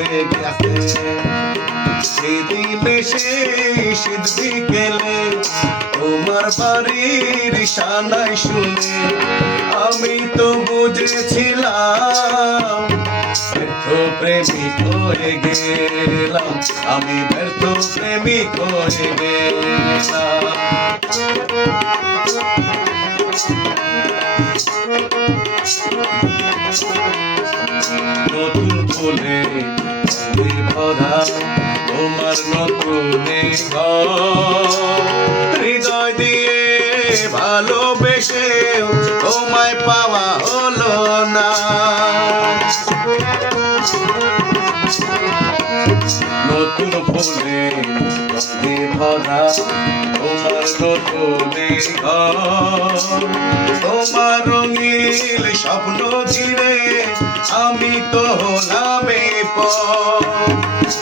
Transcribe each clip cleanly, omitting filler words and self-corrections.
গেছে সেদিন সেই শীত বিকেলে তোমার বাড়ির সানাই শুনে আমি তো বুঝেছিলাম ব্যর্থ প্রেমিক হয়ে গেলাম, আমি ব্যর্থ প্রেমিক হয়ে গেলাম। নতুন ফুলে ভরা তোমার নতুন হৃদয় দিয়ে ভালোবেসে তোমায় পাওয়া হলো না। নতুন ফুলে ভরা তোমার নতুন তোমার রঙিল স্বপ্ন ঘিরে আমি তো হলাম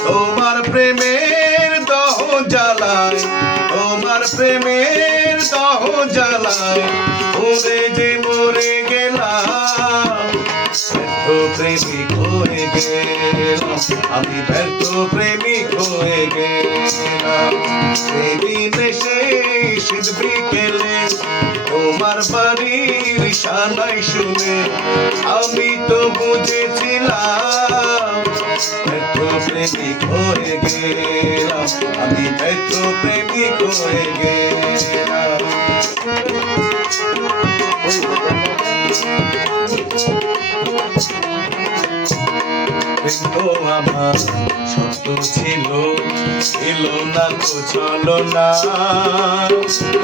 তোমার প্রেমের দহ জ্বালায়, তোমার প্রেমের দহ জ্বালায় ওরে যে মরে গেলাম, ব্যর্থ প্রেমিক হয়ে গেলাম, আমি ব্যর্থ প্রেমিক হয়ে গেলাম। সেদিন সেই শীত বিকেলে তোমার বাড়ির সানাই শুনে আমি তো বুঝেছিলাম ব্যর্থ প্রেমিক হয়ে গেলাম, আমি ব্যর্থ প্রেমিক হয়ে গেলাম। আমার সত্য ছিল ছিল না তো চলো না,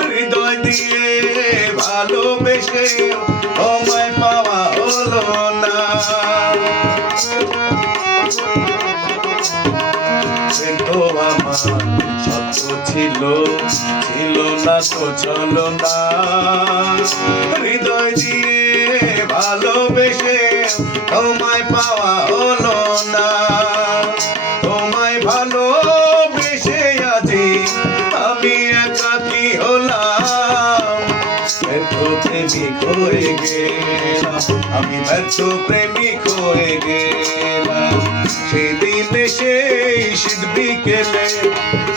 হৃদয় দিয়ে ভালোবেসে তোমায় পাওয়া হলো না। আমার সত্য ছিল ছিল না তো চলো না, হৃদয় দিয়ে ভালোবেসে তোমায় পাওয়া হলো না। তোমায় ভালোবেসে আজি আমি একাকী হলাম, ব্যর্থ প্রেমিক হয়ে গেলাম, আমি ব্যর্থ প্রেমিক হয়ে গেলাম। সেদিন সেই শীত বিকেলে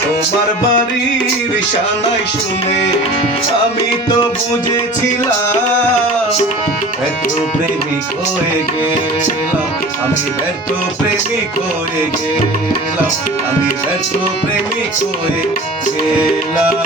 তোমার বাড়ির সানাই শুনে আমি তো বুঝেছিলাম ব্যর্থ প্রেমিক হয়ে গেলাম, আমি ব্যর্থ প্রেমিক হয়ে গেলাম, আমি ব্যর্থ প্রেমিক হয়ে গেলাম।